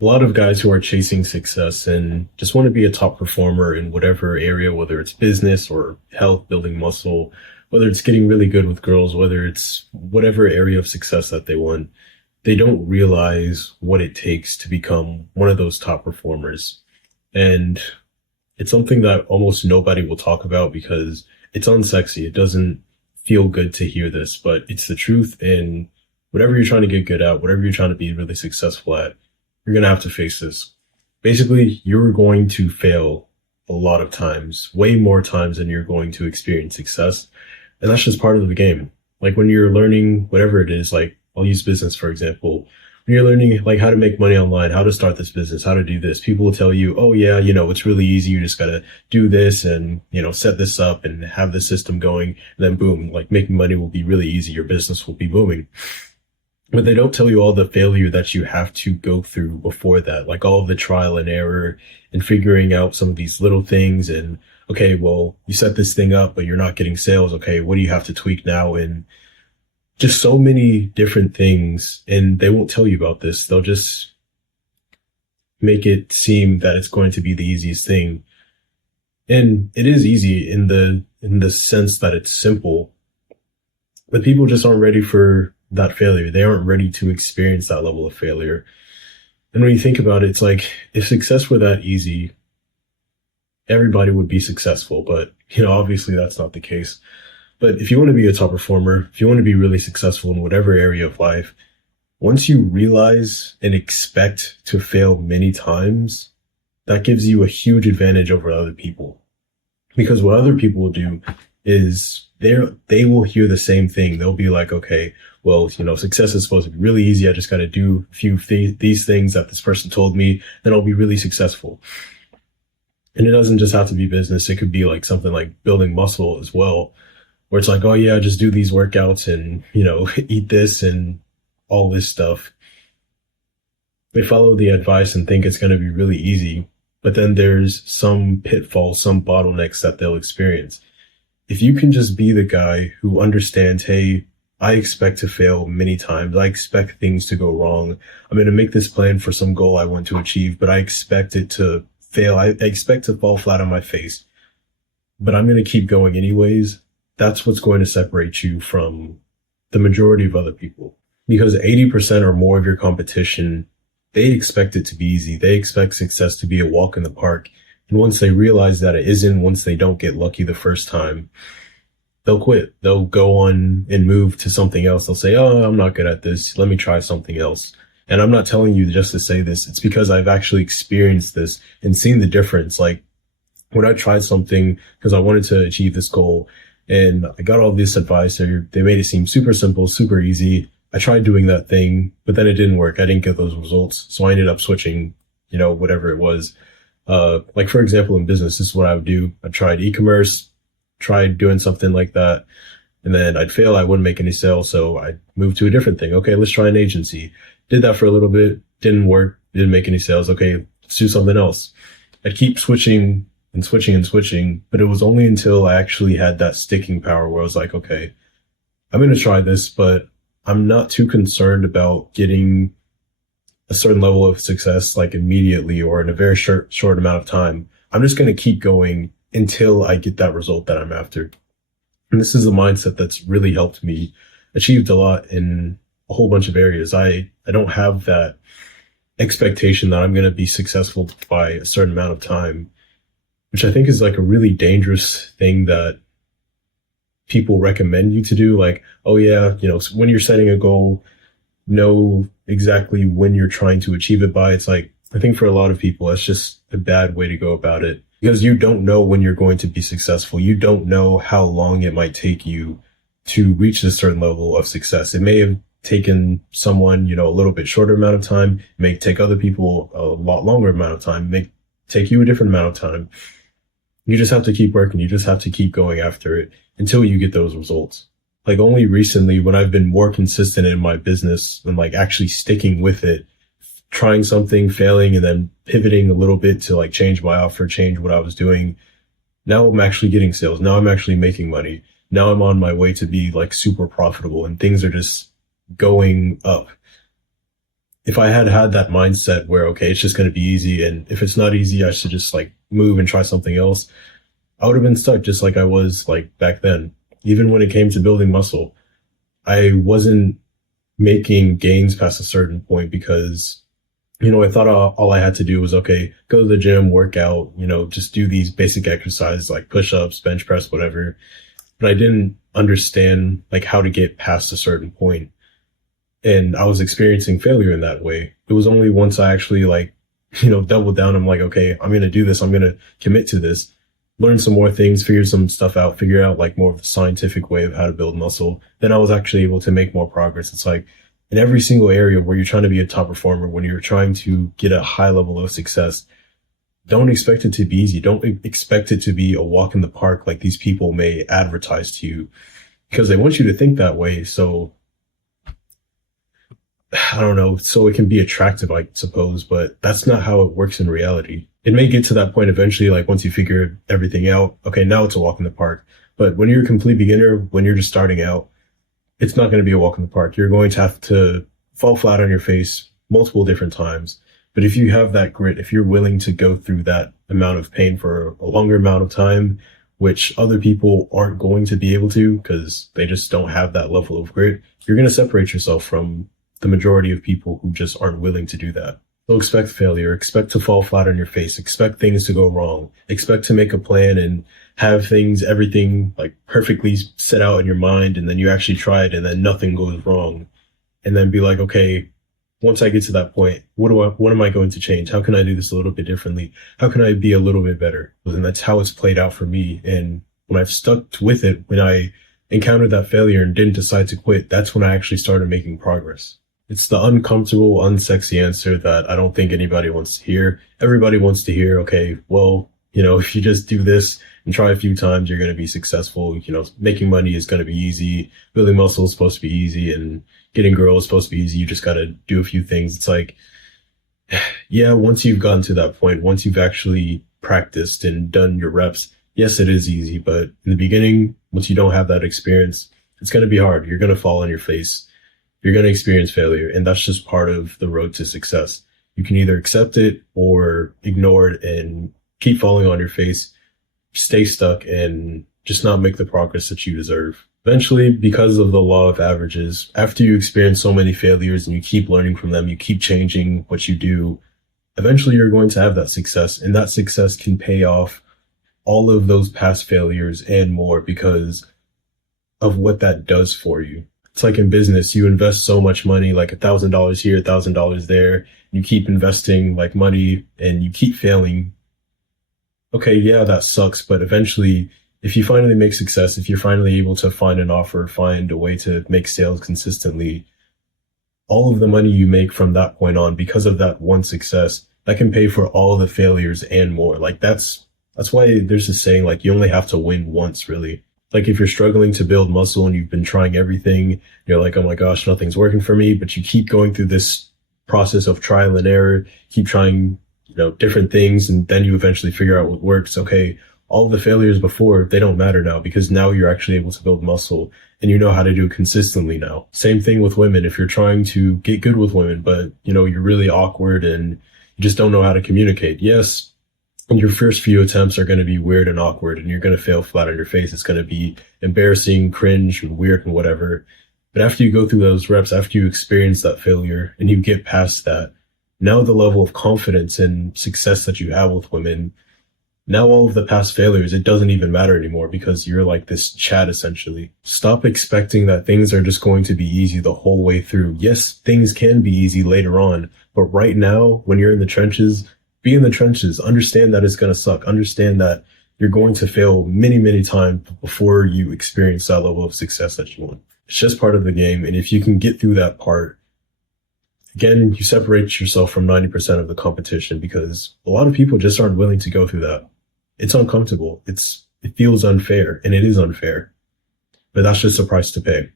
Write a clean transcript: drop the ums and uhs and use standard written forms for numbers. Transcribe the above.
A lot of guys who are chasing success and just want to be a top performer in whatever area, whether it's business or health, building muscle, whether it's getting really good with girls, whether it's whatever area of success that they want, they don't realize what it takes to become one of those top performers. And it's something that almost nobody will talk about because it's unsexy. It doesn't feel good to hear this, but it's the truth. And whatever you're trying to get good at, whatever you're trying to be really successful at, you're going to have to face this. Basically, you're going to fail a lot of times, way more times than you're going to experience success. And that's just part of the game. Like when you're learning whatever it is, like I'll use business, for example. When you're learning like how to make money online, how to start this business, how to do this, people will tell you, oh yeah, it's really easy. You just got to do this and, set this up and have the system going. And then boom, like making money will be really easy. Your business will be booming. But they don't tell you all the failure that you have to go through before that, like all of the trial and error and figuring out some of these little things. And okay, well, you set this thing up, but you're not getting sales. Okay, what do you have to tweak now? And just so many different things. And they won't tell you about this. They'll just make it seem that it's going to be the easiest thing. And it is easy in the sense that it's simple, but people just aren't ready for that failure. They aren't ready to experience that level of failure. And when you think about it, it's like if success were that easy, everybody would be successful. But, obviously that's not the case. But if you want to be a top performer, if you want to be really successful in whatever area of life, once you realize and expect to fail many times, that gives you a huge advantage over other people. Because what other people will do is they will hear the same thing. They'll be like, okay, well, success is supposed to be really easy. I just got to do a few these things that this person told me, then I'll be really successful. And it doesn't just have to be business. It could be like something like building muscle as well, where it's like, oh yeah, just do these workouts and, eat this and all this stuff. They follow the advice and think it's going to be really easy, but then there's some pitfalls, some bottlenecks that they'll experience. If you can just be the guy who understands, hey, I expect to fail many times. I expect things to go wrong. I'm going to make this plan for some goal I want to achieve, but I expect it to fail. I expect to fall flat on my face, but I'm going to keep going anyways. That's what's going to separate you from the majority of other people, because 80% or more of your competition, they expect it to be easy. They expect success to be a walk in the park. And once they realize that it isn't, once they don't get lucky the first time, they'll quit. They'll go on and move to something else. They'll say, oh, I'm not good at this. Let me try something else. And I'm not telling you just to say this. It's because I've actually experienced this and seen the difference. Like when I tried something because I wanted to achieve this goal and I got all this advice, they made it seem super simple, super easy. I tried doing that thing, but then it didn't work. I didn't get those results. So I ended up switching, whatever it was. Like for example, in business, this is what I would do. I tried e-commerce, tried doing something like that, and then I'd fail. I wouldn't make any sales. So I moved to a different thing. Okay, let's try an agency. Did that for a little bit. Didn't work. Didn't make any sales. Okay, let's do something else. I'd keep switching and switching and switching, but it was only until I actually had that sticking power where I was like, okay, I'm going to try this, but I'm not too concerned about getting a certain level of success like immediately or in a very short amount of time. I'm just going to keep going until I get that result that I'm after. And this is a mindset that's really helped me achieve a lot in a whole bunch of areas. I don't have that expectation that I'm going to be successful by a certain amount of time, which I think is like a really dangerous thing that people recommend you to do. Like, oh yeah, when you're setting a goal, know exactly when you're trying to achieve it by. It's like, I think for a lot of people, that's just a bad way to go about it because you don't know when you're going to be successful. You don't know how long it might take you to reach a certain level of success. It may have taken someone, a little bit shorter amount of time. It may take other people a lot longer amount of time. It may take you a different amount of time. You just have to keep working. You just have to keep going after it until you get those results. Like only recently when I've been more consistent in my business and like actually sticking with it, trying something, failing, and then pivoting a little bit to like change my offer, change what I was doing. Now I'm actually getting sales. Now I'm actually making money. Now I'm on my way to be like super profitable and things are just going up. if I had had that mindset where, okay, it's just going to be easy. And if it's not easy, I should just like move and try something else. I would have been stuck just like I was like back then. Even when it came to building muscle, I wasn't making gains past a certain point because, I thought all I had to do was, okay, go to the gym, work out, just do these basic exercises like push ups, bench press, whatever. But I didn't understand like how to get past a certain point. And I was experiencing failure in that way. It was only once I actually like, doubled down. I'm like, okay, I'm going to do this. I'm going to commit to this, learn some more things, figure some stuff out, figure out like more of the scientific way of how to build muscle. Then I was actually able to make more progress. It's like in every single area where you're trying to be a top performer, when you're trying to get a high level of success, don't expect it to be easy. Don't expect it to be a walk in the park like these people may advertise to you because they want you to think that way. So I don't know, so it can be attractive, I suppose, but that's not how it works in reality. It may get to that point eventually, like once you figure everything out, okay, now it's a walk in the park. But when you're a complete beginner, when you're just starting out, it's not going to be a walk in the park. You're going to have to fall flat on your face multiple different times. But if you have that grit, if you're willing to go through that amount of pain for a longer amount of time, which other people aren't going to be able to because they just don't have that level of grit, you're going to separate yourself from the majority of people who just aren't willing to do that. So expect failure, expect to fall flat on your face, expect things to go wrong, expect to make a plan and have everything like perfectly set out in your mind. And then you actually try it and then nothing goes wrong. And then be like, okay, once I get to that point, what am I going to change? How can I do this a little bit differently? How can I be a little bit better? And that's how it's played out for me. And when I've stuck with it, when I encountered that failure and didn't decide to quit, that's when I actually started making progress. It's the uncomfortable, unsexy answer that I don't think anybody wants to hear. Everybody wants to hear, okay, well, if you just do this and try a few times, you're going to be successful. Making money is going to be easy. Building muscle is supposed to be easy and getting girls is supposed to be easy. You just got to do a few things. It's like, yeah, once you've gotten to that point, once you've actually practiced and done your reps, yes, it is easy. But in the beginning, once you don't have that experience, it's going to be hard. You're going to fall on your face. You're going to experience failure. And that's just part of the road to success. You can either accept it or ignore it and keep falling on your face, stay stuck and just not make the progress that you deserve. Eventually, because of the law of averages, after you experience so many failures and you keep learning from them, you keep changing what you do, eventually you're going to have that success, and that success can pay off all of those past failures and more because of what that does for you. It's like in business, you invest so much money, like $1,000 here, $1,000 there. You keep investing like money and you keep failing. Okay, yeah, that sucks. But eventually, if you finally make success, if you're finally able to find an offer, find a way to make sales consistently, all of the money you make from that point on, because of that one success, that can pay for all the failures and more. Like that's why there's this saying, like, you only have to win once, really. Like if you're struggling to build muscle and you've been trying everything, you're like, oh my gosh, nothing's working for me. But you keep going through this process of trial and error, keep trying, different things. And then you eventually figure out what works. Okay, all of the failures before, they don't matter now because now you're actually able to build muscle and you know how to do it consistently now. Same thing with women. If you're trying to get good with women, but you're really awkward and you just don't know how to communicate. Yes, your first few attempts are going to be weird and awkward and you're going to fail flat on your face. It's going to be embarrassing, cringe, and weird and whatever. But after you go through those reps, after you experience that failure and you get past that, now the level of confidence and success that you have with women, now all of the past failures, it doesn't even matter anymore because you're like this Chad essentially. Stop expecting that things are just going to be easy the whole way through. Yes, things can be easy later on, but right now when you're in the trenches, be in the trenches, understand that it's going to suck. Understand that you're going to fail many, many times before you experience that level of success that you want. It's just part of the game. And if you can get through that part, again, you separate yourself from 90% of the competition because a lot of people just aren't willing to go through that. It's uncomfortable. It feels unfair and it is unfair, but that's just the price to pay.